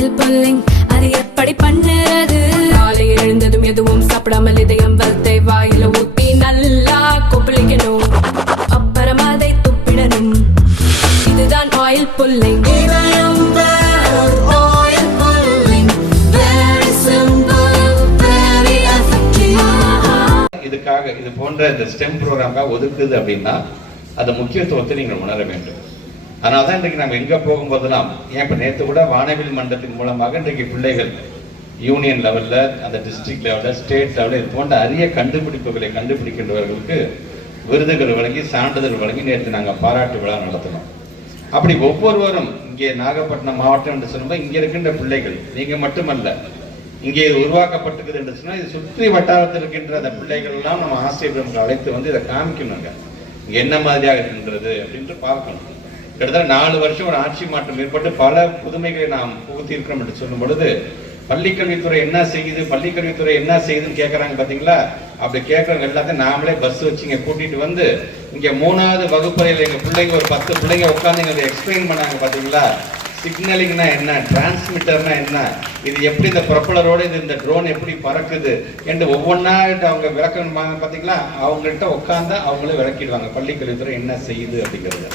Oil pulling அது எப்படி பண்ணுறது? காலையில் எழுந்ததும் எதுவும் சாப்பிடாமல் இதயம் வளத்தை வாயில ஊத்தி நல்லா கொப்பளிக்கணும், அப்புறம் அதை துப்பிடணும். இதுதான் ஆயில் புல்லிங். இதுக்காக இது போன்ற இந்த ஸ்டெம் ப்ரோக்ராம்காக ஒதுக்குது அப்படின்னா அது முக்கியத்துவத்தை நீங்கள் உணர வேண்டும். அதனால தான் இன்றைக்கு நம்ம எங்கே போகும்போதெல்லாம், ஏன் இப்போ நேற்று கூட வானவில் மன்றத்தின் மூலமாக இன்றைக்கு பிள்ளைகள் யூனியன் லெவலில், அந்த டிஸ்ட்ரிக்ட் லெவலில், ஸ்டேட் லெவலில் இது போன்ற அரிய கண்டுபிடிப்புகளை கண்டுபிடிக்கின்றவர்களுக்கு விருதுகள் வழங்கி சான்றிதழ் வழங்கி நேற்று நாங்கள் பாராட்டு விழா நடத்தினோம். அப்படி ஒவ்வொருவரும் இங்கே நாகப்பட்டினம் மாவட்டம் என்று சொல்லும்போது இங்கே இருக்கின்ற பிள்ளைகள் நீங்கள் மட்டுமல்ல, இங்கே உருவாக்கப்பட்டிருக்குது என்று சொன்னால் இது சுற்றி வட்டாரத்தில் இருக்கின்ற அந்த பிள்ளைகள் எல்லாம் நம்ம ஆசிரியர்களுக்கு அழைத்து வந்து இதை காமிக்கணுங்க. இங்கே என்ன மாதிரியாக இருக்கின்றது அப்படின்ட்டு பார்க்கணும். கிட்டத்தட்ட 4 வருஷம் ஒரு ஆட்சி மாற்றம் ஏற்பட்டு பல புதுமைகளை நாம் புகுத்தியிருக்கிறோம் என்று சொல்லும் பொழுது பள்ளிக்கல்வித்துறை என்ன செய்யுது, பள்ளிக்கல்வித்துறை என்ன செய்யுதுன்னு கேட்குறாங்க பார்த்தீங்களா? அப்படி கேட்குறவங்க எல்லாத்தையும் நாமளே பஸ் வச்சு இங்கே கூட்டிகிட்டு வந்து இங்கே 3வது வகுப்பறையில் எங்கள் பிள்ளைங்க ஒரு 10 பிள்ளைங்க உட்காந்து எங்களை எக்ஸ்பிளைன் பண்ணாங்க பார்த்தீங்களா? சிக்னலிங்னா என்ன, டிரான்ஸ்மிட்டர்னா என்ன, இது எப்படி இந்த ப்ரொப்பலரோடு இது இந்த ட்ரோன் எப்படி பறக்குது என்று ஒவ்வொன்றா அவங்க விளக்கம் பார்த்தீங்களா? அவங்கள்ட்ட உட்காந்து அவங்களே விளக்கிடுவாங்க பள்ளிக்கல்வித்துறை என்ன செய்யுது அப்படிங்கிறது.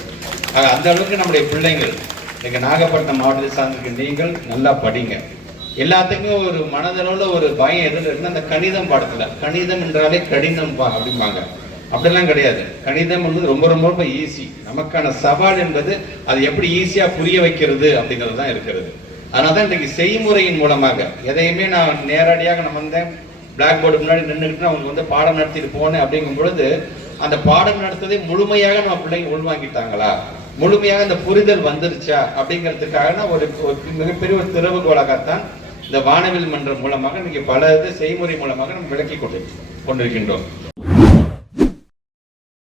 அந்த அளவுக்கு நம்முடைய பிள்ளைங்கள் இன்னைக்கு நாகப்பட்டினம் மாவட்டத்தை சார்ந்திருக்க நீங்கள் நல்லா படிங்க. எல்லாத்துக்குமே ஒரு மனதளவில் ஒரு பயம் எதில் இருக்குன்னா அந்த கணிதம் பாடத்தில், கணிதம் என்றாலே கடினம் அப்படிம்பாங்க. அப்படிலாம் கிடையாது. கணிதம் வந்து ரொம்ப ரொம்ப ரொம்ப ஈஸி. நமக்கான சவால் என்பது அது எப்படி ஈஸியாக புரிய வைக்கிறது அப்படிங்கிறது தான் இருக்கிறது. அதனால தான் இன்றைக்கு செய்முறையின் மூலமாக எதையுமே நான் நேரடியாக நம்ம வந்து பிளாக் போர்டு முன்னாடி நின்றுக்கிட்டு அவங்க வந்து பாடம் நடத்திட்டு போனேன் அப்படிங்கும் பொழுது அந்த பாடம் நடத்ததை முழுமையாக நம்ம பிள்ளைங்க உள்வாங்கிட்டாங்களா, முழுமையாக இந்த புரிதல் வந்துருச்சா அப்படிங்கிறதுக்காக ஒரு மிகப்பெரிய ஒரு திறவுகோலாகத்தான் இந்த வானவில் மன்றம் மூலமாக இன்னைக்கு பல செய்முறை மூலமாக நம்ம விளக்கி கொண்டிருக்கின்றோம்.